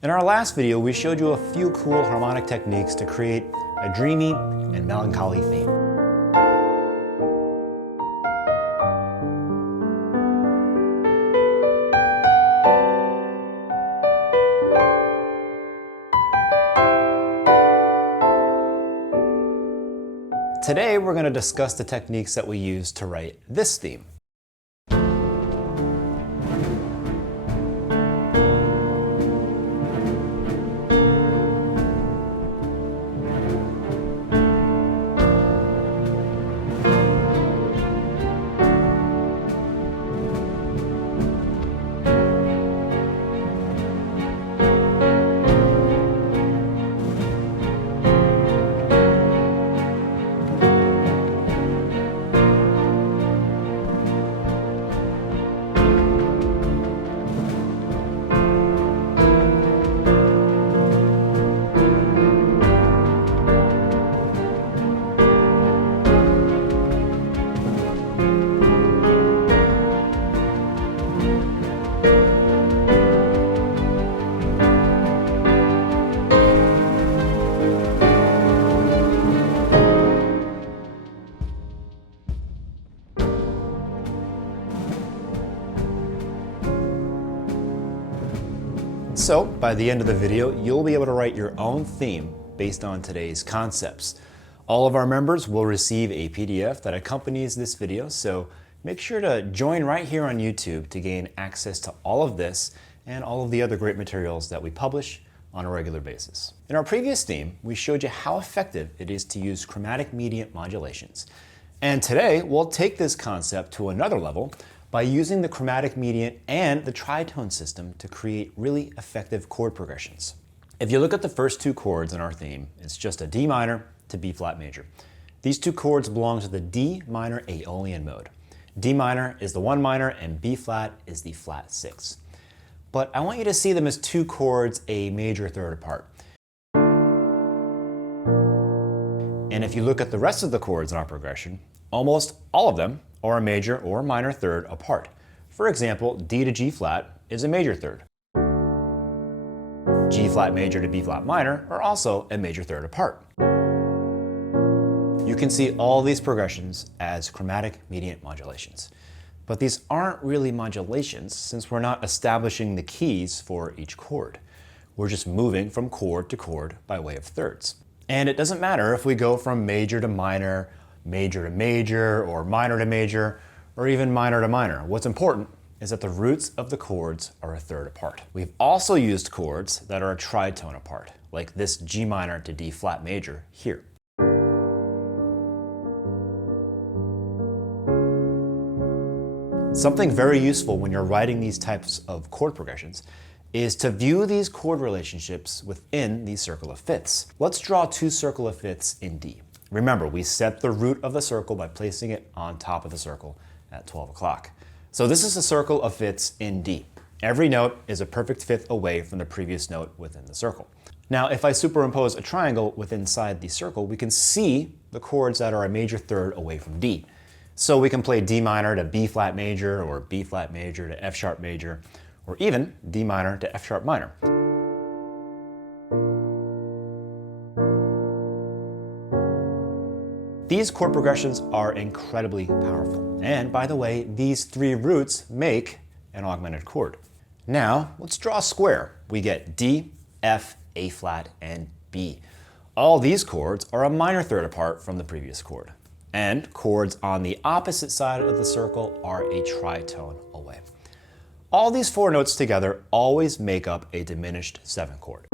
In our last video, we showed you a few cool harmonic techniques to create a dreamy and melancholy theme. Today, we're going to discuss the techniques that we use to write this theme. So, by the end of the video, you'll be able to write your own theme based on today's concepts. All of our members will receive a PDF that accompanies this video, so make sure to join right here on YouTube to gain access to all of this and all of the other great materials that we publish on a regular basis. In our previous theme, we showed you how effective it is to use chromatic mediant modulations. And today, we'll take this concept to another level by using the chromatic mediant and the tritone system to create really effective chord progressions. If you look at the first two chords in our theme, it's just a D minor to B flat major. These two chords belong to the D minor Aeolian mode. D minor is the 1 minor and B flat is the flat 6. But I want you to see them as two chords a major third apart. And if you look at the rest of the chords in our progression, almost all of them are a major or minor third apart. For example, D to G flat is a major third. G flat major to B flat minor are also a major third apart. You can see all these progressions as chromatic mediant modulations. But these aren't really modulations since we're not establishing the keys for each chord. We're just moving from chord to chord by way of thirds. And it doesn't matter if we go from major to major to major, or minor to major, or even minor to minor. What's important is that the roots of the chords are a third apart. We've also used chords that are a tritone apart, like this G minor to D flat major here. Something very useful when you're writing these types of chord progressions is to view these chord relationships within the circle of fifths. Let's draw two circle of fifths in D. Remember, we set the root of the circle by placing it on top of the circle at 12 o'clock. So this is a circle of fifths in D. Every note is a perfect fifth away from the previous note within the circle. Now, if I superimpose a triangle within inside the circle, we can see the chords that are a major third away from D. So we can play D minor to B flat major, or B flat major to F sharp major, or even D minor to F sharp minor. These chord progressions are incredibly powerful. And by the way, these three roots make an augmented chord. Now, let's draw a square. We get D, F, A flat, and B. All these chords are a minor third apart from the previous chord. And chords on the opposite side of the circle are a tritone away. All these four notes together always make up a diminished 7 chord.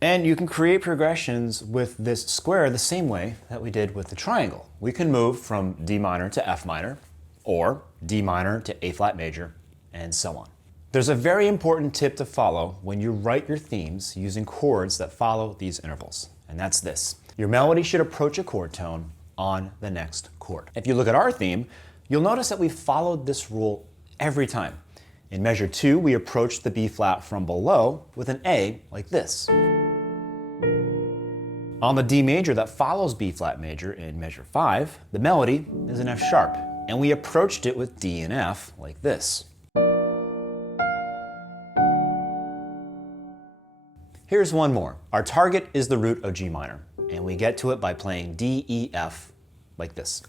And you can create progressions with this square the same way that we did with the triangle. We can move from D minor to F minor, or D minor to A flat major, and so on. There's a very important tip to follow when you write your themes using chords that follow these intervals, and that's this. Your melody should approach a chord tone on the next chord. If you look at our theme, you'll notice that we followed this rule every time. In measure 2, we approached the B flat from below with an A like this. On the D major that follows B flat major in measure 5, the melody is an F sharp, and we approached it with D and F like this. Here's one more. Our target is the root of G minor, and we get to it by playing D, E, F like this.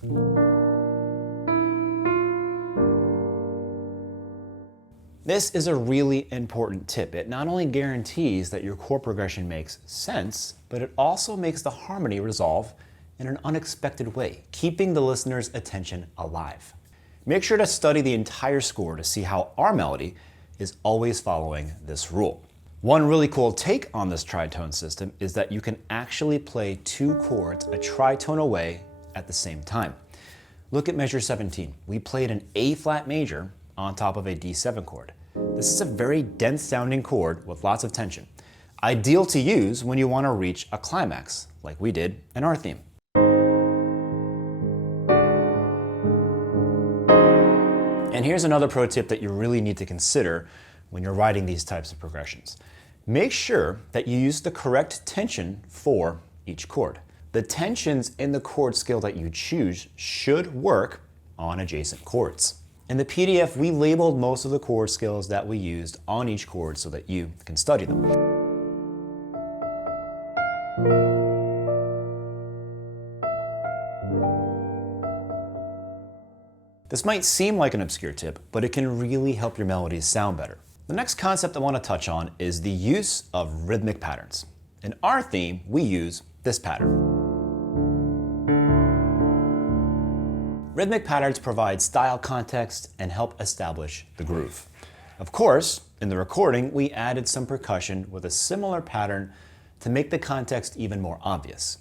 This is a really important tip. It not only guarantees that your chord progression makes sense, but it also makes the harmony resolve in an unexpected way, keeping the listener's attention alive. Make sure to study the entire score to see how our melody is always following this rule. One really cool take on this tritone system is that you can actually play two chords a tritone away at the same time. Look at measure 17. We played an A flat major on top of a D7 chord. This is a very dense sounding chord with lots of tension. Ideal to use when you want to reach a climax, like we did in our theme. And here's another pro tip that you really need to consider when you're writing these types of progressions. Make sure that you use the correct tension for each chord. The tensions in the chord scale that you choose should work on adjacent chords. In the PDF, we labeled most of the chord scales that we used on each chord so that you can study them. This might seem like an obscure tip, but it can really help your melodies sound better. The next concept I want to touch on is the use of rhythmic patterns. In our theme, we use this pattern. Rhythmic patterns provide style context and help establish the groove. Of course, in the recording, we added some percussion with a similar pattern to make the context even more obvious.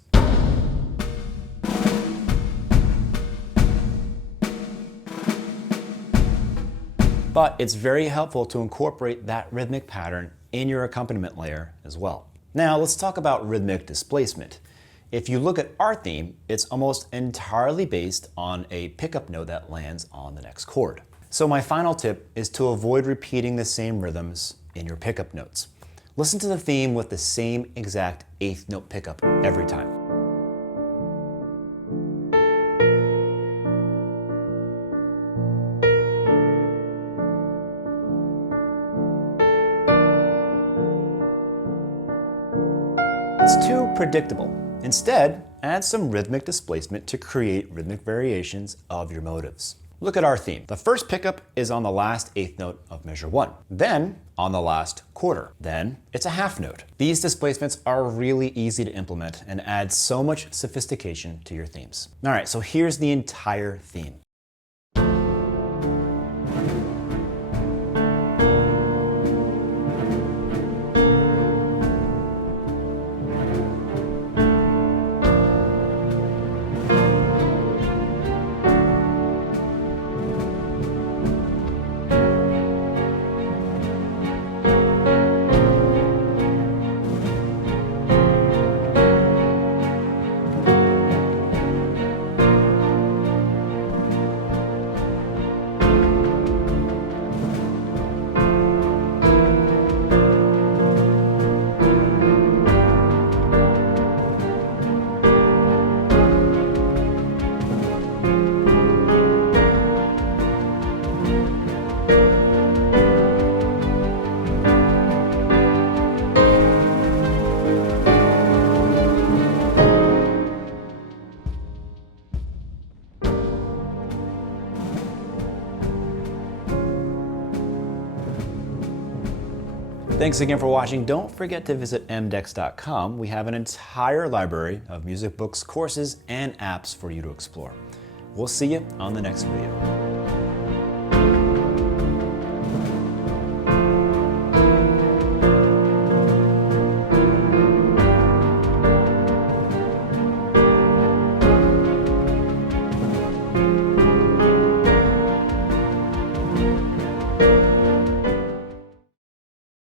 But it's very helpful to incorporate that rhythmic pattern in your accompaniment layer as well. Now let's talk about rhythmic displacement. If you look at our theme, it's almost entirely based on a pickup note that lands on the next chord. So my final tip is to avoid repeating the same rhythms in your pickup notes. Listen to the theme with the same exact eighth note pickup every time. It's too predictable. Instead, add some rhythmic displacement to create rhythmic variations of your motives. Look at our theme. The first pickup is on the last eighth note of measure 1, then on the last quarter, then it's a half note. These displacements are really easy to implement and add so much sophistication to your themes. All right, so here's the entire theme. Thanks again for watching. Don't forget to visit mDecks.com. We have an entire library of music books, courses, and apps for you to explore. We'll see you on the next video.